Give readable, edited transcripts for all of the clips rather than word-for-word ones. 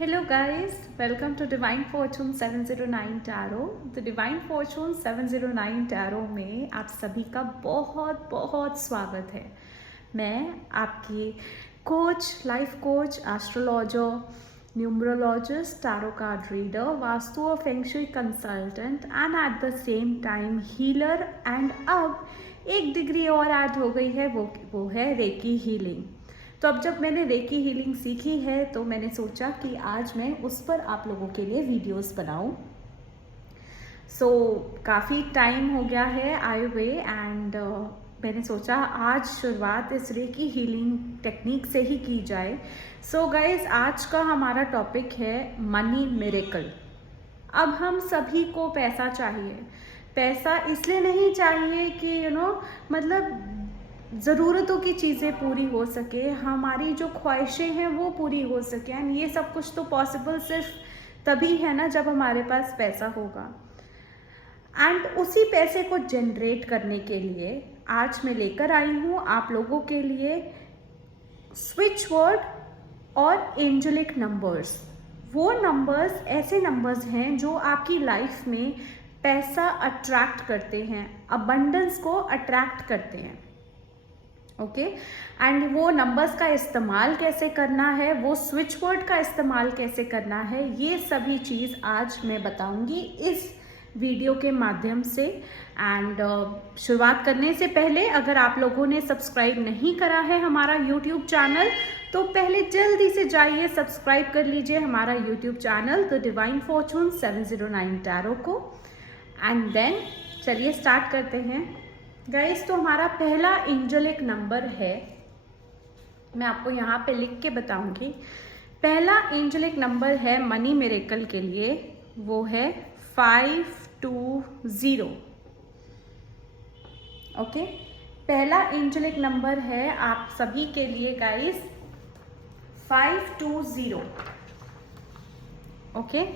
Hello guys, welcome to Divine Fortune 709 Tarot. The Divine Fortune 709 Tarot में आप सभी का बहुत बहुत स्वागत है। मैं आपकी coach, life coach, astrologer, numerologist, tarot card reader, vastu और feng shui consultant and at the same time healer and अब एक डिग्री और ऐड हो गई है, वो है रेकी हीलिंग। तो अब जब मैंने रेकी हीलिंग सीखी है तो मैंने सोचा कि आज मैं उस पर आप लोगों के लिए वीडियोस बनाऊं। काफ़ी टाइम हो गया है आए हुए एंड मैंने सोचा आज शुरुआत इस रेकी हीलिंग टेक्निक से ही की जाए। गाइज, आज का हमारा टॉपिक है मनी मिरेकल। अब हम सभी को पैसा चाहिए। पैसा इसलिए नहीं चाहिए कि मतलब ज़रूरतों की चीज़ें पूरी हो सके, हमारी जो ख्वाहिशें हैं वो पूरी हो सके। एंड ये सब कुछ तो पॉसिबल सिर्फ तभी है ना जब हमारे पास पैसा होगा। एंड उसी पैसे को जनरेट करने के लिए आज मैं लेकर आई हूँ आप लोगों के लिए स्विच वर्ड और एंजेलिक नंबर्स। वो नंबर्स ऐसे नंबर्स हैं जो आपकी लाइफ में पैसा अट्रैक्ट करते हैं, अबंडेंस को अट्रैक्ट करते हैं। ओके एंड वो नंबर्स का इस्तेमाल कैसे करना है, वो स्विच वर्ड का इस्तेमाल कैसे करना है, ये सभी चीज़ आज मैं बताऊंगी इस वीडियो के माध्यम से। एंड शुरुआत करने से पहले अगर आप लोगों ने सब्सक्राइब नहीं करा है हमारा यूट्यूब चैनल तो पहले जल्दी से जाइए सब्सक्राइब कर लीजिए हमारा YouTube channel the divine Fortune 709 tarot को। एंड देन चलिए स्टार्ट करते हैं गाइस। तो हमारा पहला एंजेलिक नंबर है, मैं आपको यहाँ पे लिख के बताऊंगी। पहला एंजेलिक नंबर है मनी मिरेकल के लिए, वो है 520। ओके, पहला एंजेलिक नंबर है आप सभी के लिए गाइस 520। ओके,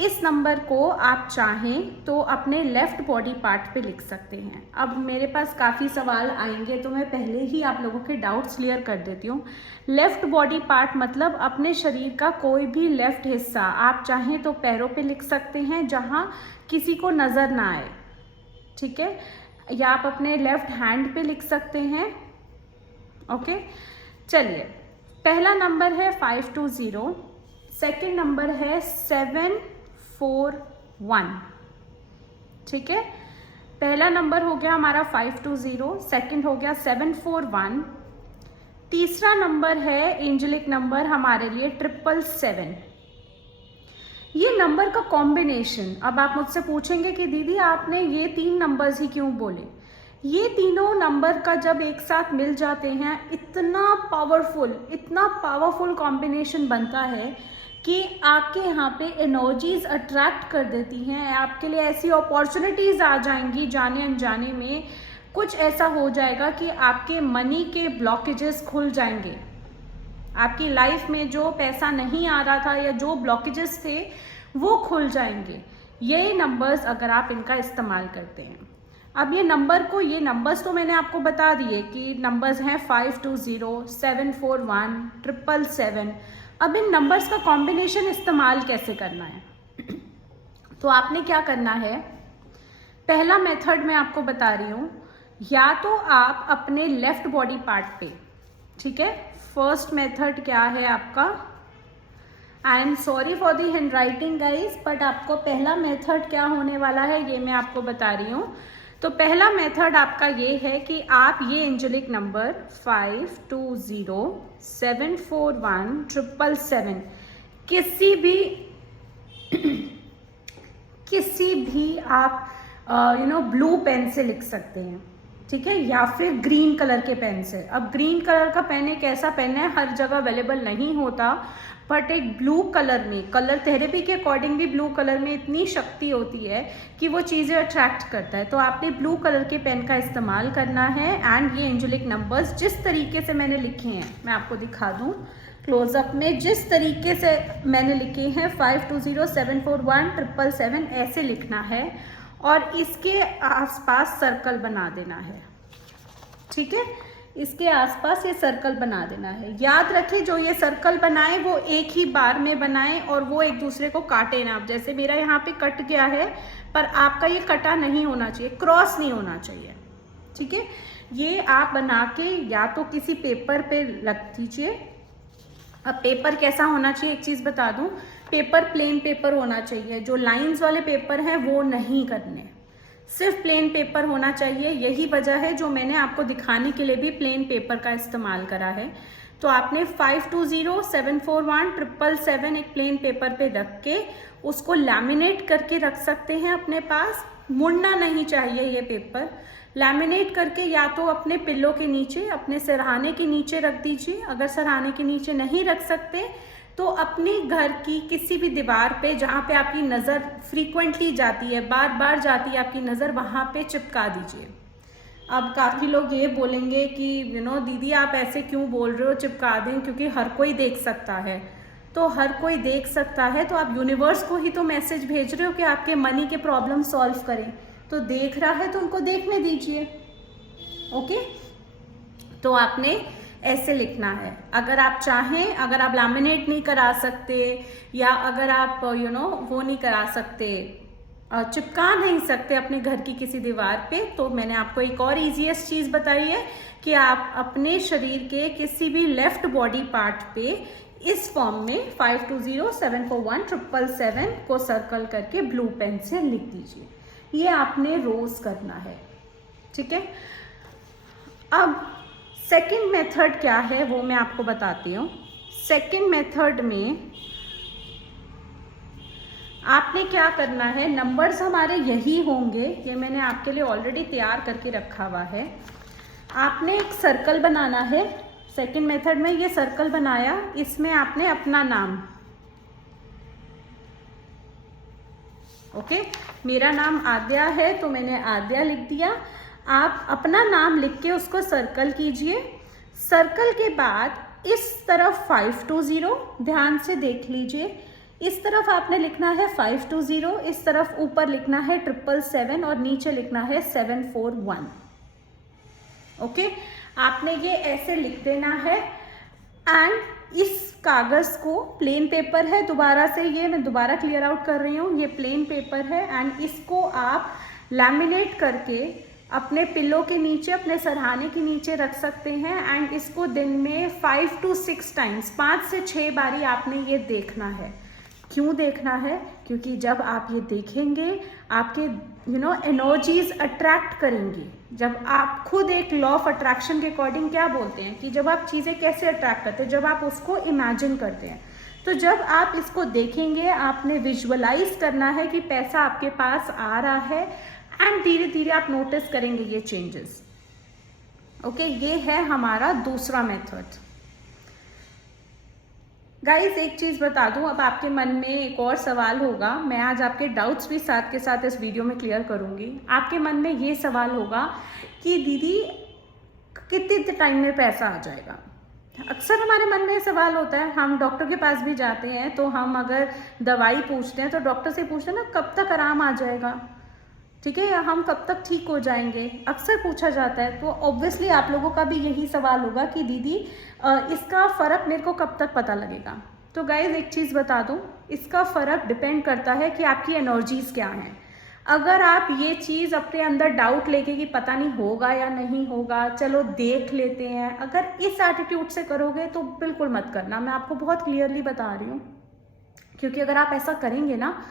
इस नंबर को आप चाहें तो अपने लेफ्ट बॉडी पार्ट पे लिख सकते हैं। अब मेरे पास काफ़ी सवाल आएंगे तो मैं पहले ही आप लोगों के डाउट्स क्लियर कर देती हूँ। लेफ्ट बॉडी पार्ट मतलब अपने शरीर का कोई भी लेफ्ट हिस्सा। आप चाहें तो पैरों पे लिख सकते हैं जहाँ किसी को नज़र ना आए, ठीक है, या आप अपने लेफ्ट हैंड पे लिख सकते हैं। ओके, चलिए, पहला नंबर है 520, सेकेंड नंबर है 741। ठीक है, पहला नंबर हो गया हमारा 520, सेकंड हो गया 741, तीसरा नंबर है एंजेलिक नंबर हमारे लिए 777। ये नंबर का कॉम्बिनेशन, अब आप मुझसे पूछेंगे कि दीदी आपने ये तीन नंबर्स ही क्यों बोले। ये तीनों नंबर का जब एक साथ मिल जाते हैं इतना पावरफुल कॉम्बिनेशन बनता है कि आपके यहाँ पे एनर्जीज अट्रैक्ट कर देती हैं। आपके लिए ऐसी अपॉर्चुनिटीज़ आ जाएंगी, जाने अनजाने में कुछ ऐसा हो जाएगा कि आपके मनी के ब्लॉकेजेस खुल जाएंगे। आपकी लाइफ में जो पैसा नहीं आ रहा था या जो ब्लॉकेजेस थे वो खुल जाएंगे, ये नंबर्स अगर आप इनका इस्तेमाल करते हैं। अब ये नंबर्स तो मैंने आपको बता दिए कि नंबर्स हैं 520, 741, 777। अब इन नंबर्स का कॉम्बिनेशन इस्तेमाल कैसे करना है तो आपने क्या करना है, पहला मेथड मैं आपको बता रही हूँ। या तो आप अपने लेफ्ट बॉडी पार्ट पे, ठीक है, फर्स्ट मेथड क्या है आपका, I am sorry for the hand writing guys, but आपको पहला मेथड क्या होने वाला है ये मैं आपको बता रही हूँ। तो पहला मेथड आपका ये है कि आप ये एंजेलिक नंबर 520, 741, 777 किसी भी आप ब्लू पेन से लिख सकते हैं, ठीक है, या फिर ग्रीन कलर के पेन से। अब ग्रीन कलर का पेन एक ऐसा पेन है हर जगह अवेलेबल नहीं होता, बट एक ब्लू कलर में, कलर थेरेपी के अकॉर्डिंग भी ब्लू कलर में इतनी शक्ति होती है कि वो चीज़ें अट्रैक्ट करता है। तो आपने ब्लू कलर के पेन का इस्तेमाल करना है। एंड ये एंजेलिक नंबर्स जिस तरीके से मैंने लिखे हैं मैं आपको दिखा दूँ क्लोजअप में, जिस तरीके से मैंने लिखे हैं 520, 741, 777 ऐसे लिखना है और इसके आसपास सर्कल बना देना है, ठीक है। इसके आसपास ये सर्कल बना देना है। याद रखें जो ये सर्कल बनाए वो एक ही बार में बनाएं और वो एक दूसरे को काटे ना। आप जैसे मेरा यहाँ पे कट गया है, पर आपका ये कटा नहीं होना चाहिए, क्रॉस नहीं होना चाहिए, ठीक है। ये आप बना के या तो किसी पेपर पे रख दीजिए। अब पेपर कैसा होना चाहिए, एक चीज़ बता दूं, पेपर प्लेन पेपर होना चाहिए। जो लाइंस वाले पेपर हैं वो नहीं करने, सिर्फ प्लेन पेपर होना चाहिए। यही वजह है जो मैंने आपको दिखाने के लिए भी प्लेन पेपर का इस्तेमाल करा है। तो आपने 52074177 एक प्लेन पेपर पे रख के उसको लैमिनेट करके रख सकते हैं अपने पास। मुड़ना नहीं चाहिए ये पेपर। लैमिनेट करके या तो अपने पिल्लो के नीचे, अपने सिरहाने के नीचे रख दीजिए। अगर सिरहाने के नीचे नहीं रख सकते तो अपनी घर की किसी भी दीवार पे जहाँ पे आपकी नज़र फ्रीक्वेंटली जाती है, बार बार जाती है आपकी नज़र, वहाँ पे चिपका दीजिए। अब काफ़ी लोग ये बोलेंगे कि दीदी आप ऐसे क्यों बोल रहे हो, चिपका दें, क्योंकि हर कोई देख सकता है। तो हर कोई देख सकता है तो आप यूनिवर्स को ही तो मैसेज भेज रहे हो कि आपके मनी के प्रॉब्लम सॉल्व करें। तो देख रहा है तो उनको देखने दीजिए, ओके। तो आपने ऐसे लिखना है। अगर आप चाहें, अगर आप लैमिनेट नहीं करा सकते या अगर आप वो नहीं करा सकते, चिपका नहीं सकते अपने घर की किसी दीवार पे, तो मैंने आपको एक और ईजीएस्ट चीज़ बताई है कि आप अपने शरीर के किसी भी लेफ्ट बॉडी पार्ट पे इस फॉर्म में 52074177 को सर्कल करके ब्लू पेन से लिख दीजिए। ये आपने रोज करना है, ठीक है। अब सेकंड मेथड क्या है वो मैं आपको बताती हूँ। सेकंड मेथड में आपने क्या करना है, नंबर्स हमारे यही होंगे, ये मैंने आपके लिए ऑलरेडी तैयार करके रखा हुआ है। आपने एक सर्कल बनाना है। सेकंड मेथड में ये सर्कल बनाया, इसमें आपने अपना नाम, ओके, मेरा नाम आद्या है तो मैंने आद्या लिख दिया। आप अपना नाम लिख के उसको सर्कल कीजिए। सर्कल के बाद इस तरफ 520, ध्यान से देख लीजिए, इस तरफ आपने लिखना है 520, इस तरफ ऊपर लिखना है 777 और नीचे लिखना है 741, ओके। आपने ये ऐसे लिख देना है। एंड इस कागज को, प्लेन पेपर है, दोबारा से ये मैं दोबारा क्लियर आउट कर रही हूँ, ये प्लेन पेपर है एंड इसको आप लैमिनेट करके अपने पिल्लो के नीचे, अपने सरहाने के नीचे रख सकते हैं। एंड इसको दिन में 5 to 6 टाइम्स, 5 से 6 बारी आपने ये देखना है। क्यों देखना है? क्योंकि जब आप ये देखेंगे आपके एनर्जीज अट्रैक्ट करेंगी। जब आप खुद एक लॉ ऑफ अट्रैक्शन के अकॉर्डिंग क्या बोलते हैं कि जब आप चीज़ें कैसे अट्रैक्ट करते हैं, जब आप उसको इमेजिन करते हैं। तो जब आप इसको देखेंगे आपने विजुअलाइज करना है कि पैसा आपके पास आ रहा है एंड धीरे धीरे आप नोटिस करेंगे ये चेंजेस, ओके। ये है हमारा दूसरा मेथड। गाइस एक चीज़ बता दूं, अब आपके मन में एक और सवाल होगा, मैं आज आपके डाउट्स भी साथ के साथ इस वीडियो में क्लियर करूंगी। आपके मन में ये सवाल होगा कि दीदी कितने टाइम में पैसा आ जाएगा। अक्सर हमारे मन में सवाल होता है, हम डॉक्टर के पास भी जाते हैं तो हम अगर दवाई पूछते हैं तो डॉक्टर से पूछते हैं ना कब तक आराम आ जाएगा, ठीक है, या हम कब तक ठीक हो जाएंगे, अक्सर पूछा जाता है। तो ऑब्वियसली आप लोगों का भी यही सवाल होगा कि दीदी इसका फ़र्क मेरे को कब तक पता लगेगा। तो गाइज एक चीज़ बता दूं, इसका फ़र्क डिपेंड करता है कि आपकी एनर्जीज़ क्या हैं। अगर आप ये चीज़ अपने अंदर डाउट लेके कि पता नहीं होगा या नहीं होगा, चलो देख लेते हैं, अगर इस एटीट्यूड से करोगे तो बिल्कुल मत करना। मैं आपको बहुत क्लियरली बता रही हूँ, क्योंकि अगर आप ऐसा करेंगे ना,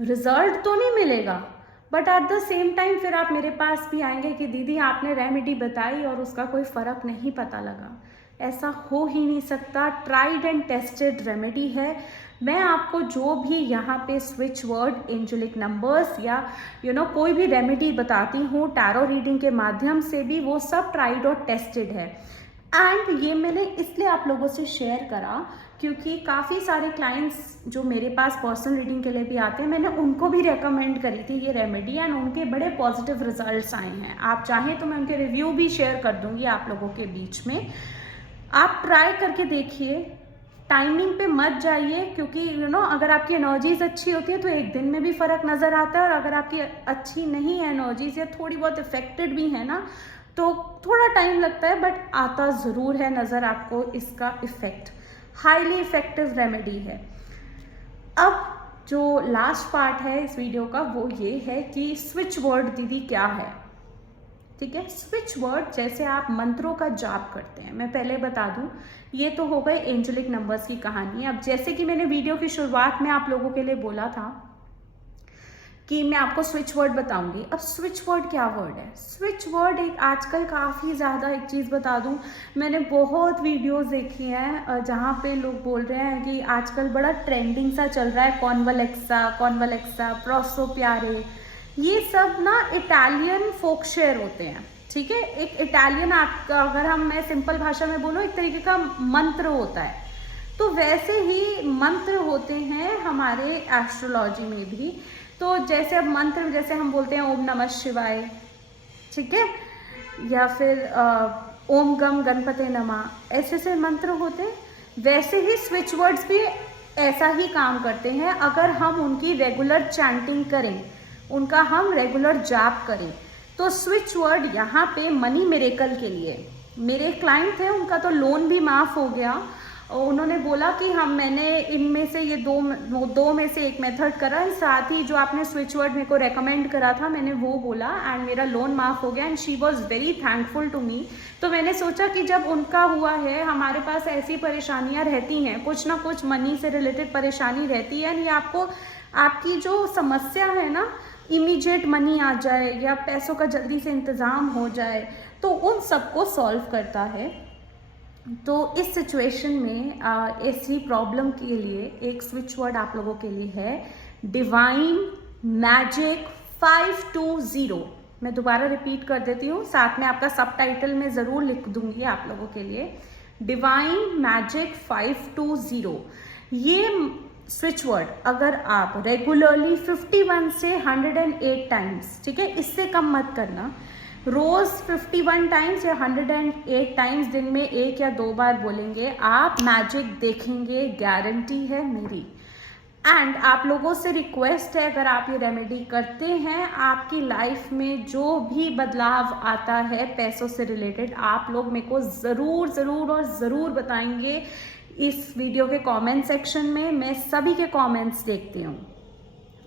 रिजल्ट तो नहीं मिलेगा but at the same time फिर आप मेरे पास भी आएंगे कि दीदी आपने रेमेडी बताई और उसका कोई फ़र्क नहीं पता लगा। ऐसा हो ही नहीं सकता। ट्राइड एंड टेस्टेड रेमेडी है। मैं आपको जो भी यहाँ पे स्विच वर्ड, एंजेलिक नंबर्स या कोई भी रेमेडी बताती हूँ टैरो रीडिंग के माध्यम से भी, वो सब ट्राइड और टेस्टेड है। एंड ये मैंने इसलिए आप लोगों से शेयर करा क्योंकि काफ़ी सारे क्लाइंट्स जो मेरे पास पर्सनल रीडिंग के लिए भी आते हैं, मैंने उनको भी रेकमेंड करी थी ये रेमेडी एंड उनके बड़े पॉजिटिव रिजल्ट्स आए हैं। आप चाहें तो मैं उनके रिव्यू भी शेयर कर दूंगी आप लोगों के बीच में। आप ट्राई करके देखिए, टाइमिंग पे मत जाइए, क्योंकि अगर आपकी एनर्जीज अच्छी होती है तो एक दिन में भी फ़र्क नज़र आता है, और अगर आपकी अच्छी नहीं है एनर्जीज या थोड़ी बहुत इफेक्टेड भी है ना, तो थोड़ा टाइम लगता है बट आता ज़रूर है नज़र आपको इसका इफ़ेक्ट। हाईली इफ़ेक्टिव रेमेडी है। अब जो लास्ट पार्ट है इस वीडियो का वो ये है कि स्विच वर्ड दीदी क्या है। ठीक है, स्विच वर्ड जैसे आप मंत्रों का जाप करते हैं, मैं पहले बता दूं, ये तो हो गए एंजेलिक नंबर्स की कहानी। अब जैसे कि मैंने वीडियो की शुरुआत में आप लोगों के लिए बोला था कि मैं आपको स्विच वर्ड बताऊंगी। अब स्विच वर्ड क्या वर्ड है? स्विच वर्ड एक आजकल काफ़ी ज़्यादा, एक चीज़ बता दूं, मैंने बहुत वीडियोस देखी हैं जहाँ पे लोग बोल रहे हैं कि आजकल बड़ा ट्रेंडिंग सा चल रहा है कॉन्वलेक्सा, प्रोसो प्यारे, ये सब ना इटालियन फोक शेयर होते हैं। ठीक है, एक इटालियन, आपका अगर मैं सिंपल भाषा में बोलूँ, एक तरीके का मंत्र होता है। तो वैसे ही मंत्र होते हैं हमारे एस्ट्रोलॉजी में भी। तो जैसे अब मंत्र, जैसे हम बोलते हैं ओम नमः शिवाय, ठीक है, या फिर ओम गम गणपते नमः, ऐसे ऐसे मंत्र होते हैं। वैसे ही स्विच वर्ड्स भी ऐसा ही काम करते हैं अगर हम उनकी रेगुलर चैंटिंग करें, उनका हम रेगुलर जाप करें। तो स्विच वर्ड यहाँ पे मनी मिरेकल के लिए, मेरे क्लाइंट थे, उनका तो लोन भी माफ़ हो गया। उन्होंने बोला कि मैंने इनमें से ये दो में से एक मेथड करा, साथ ही जो आपने स्विच वर्ड मेरे को रेकमेंड करा था मैंने वो बोला, एंड मेरा लोन माफ़ हो गया, and she was very thankful to me. तो मैंने सोचा कि जब उनका हुआ है, हमारे पास ऐसी परेशानियां रहती हैं, कुछ ना कुछ मनी से रिलेटेड परेशानी रहती है, या आपकी जो समस्या है ना, इमीडिएट मनी आ जाए या पैसों का जल्दी से इंतज़ाम हो जाए, तो उन सबको सॉल्व करता है। तो इस सिचुएशन में ऐसी प्रॉब्लम के लिए एक स्विच वर्ड आप लोगों के लिए है, डिवाइन मैजिक 520। मैं दोबारा रिपीट कर देती हूँ, साथ में आपका सबटाइटल में ज़रूर लिख दूंगी आप लोगों के लिए, डिवाइन मैजिक 520। ये स्विच वर्ड अगर आप रेगुलरली 51 से 108 टाइम्स, ठीक है, इससे कम मत करना, रोज 51 टाइम्स या 108 टाइम्स दिन में 1 या 2 बार बोलेंगे, आप मैजिक देखेंगे, गारंटी है मेरी। एंड आप लोगों से रिक्वेस्ट है, अगर आप ये रेमेडी करते हैं, आपकी लाइफ में जो भी बदलाव आता है पैसों से रिलेटेड, आप लोग मेरे को ज़रूर बताएंगे इस वीडियो के कमेंट सेक्शन में। मैं सभी के कमेंट्स देखती हूँ।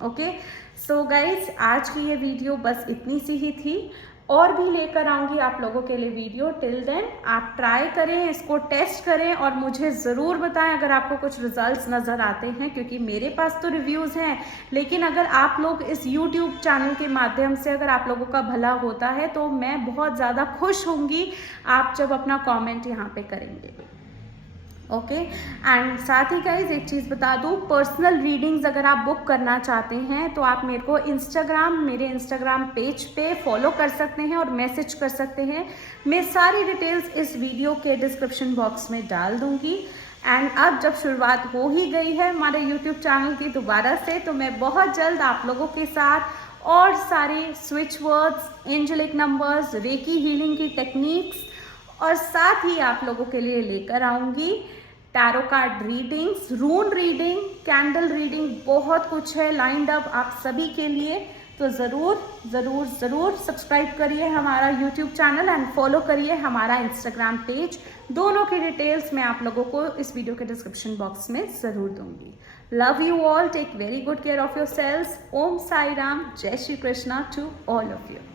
ओके, सो गाइज, आज की ये वीडियो बस इतनी सी ही थी, और भी लेकर आऊँगी आप लोगों के लिए वीडियो। टिल देन आप ट्राई करें, इसको टेस्ट करें और मुझे ज़रूर बताएं अगर आपको कुछ रिजल्ट्स नज़र आते हैं, क्योंकि मेरे पास तो रिव्यूज़ हैं, लेकिन अगर आप लोग इस यूट्यूब चैनल के माध्यम से अगर आप लोगों का भला होता है तो मैं बहुत ज़्यादा खुश होंगी आप जब अपना कॉमेंट यहाँ पे करेंगे। ओके, एंड साथ ही गाइज एक चीज़ बता दूँ, पर्सनल रीडिंग्स अगर आप बुक करना चाहते हैं तो आप मेरे को मेरे इंस्टाग्राम पेज पे फॉलो कर सकते हैं और मैसेज कर सकते हैं। मैं सारी डिटेल्स इस वीडियो के डिस्क्रिप्शन बॉक्स में डाल दूँगी। एंड अब जब शुरुआत हो ही गई है हमारे यूट्यूब चैनल की दोबारा से, तो मैं बहुत जल्द आप लोगों के साथ और सारे switch words, angelic numbers, reiki healing की टेक्निक्स, और साथ ही आप लोगों के लिए लेकर आऊँगी tarot card readings, rune reading, candle reading, बहुत कुछ है लाइंड अप आप सभी के लिए। तो ज़रूर सब्सक्राइब करिए हमारा यूट्यूब चैनल एंड फॉलो करिए हमारा इंस्टाग्राम पेज। दोनों की डिटेल्स मैं आप लोगों को इस वीडियो के डिस्क्रिप्शन बॉक्स में ज़रूर दूंगी। Love you all, take very good care of your selves. Om Sai Ram, Jai Shri Krishna to all of you.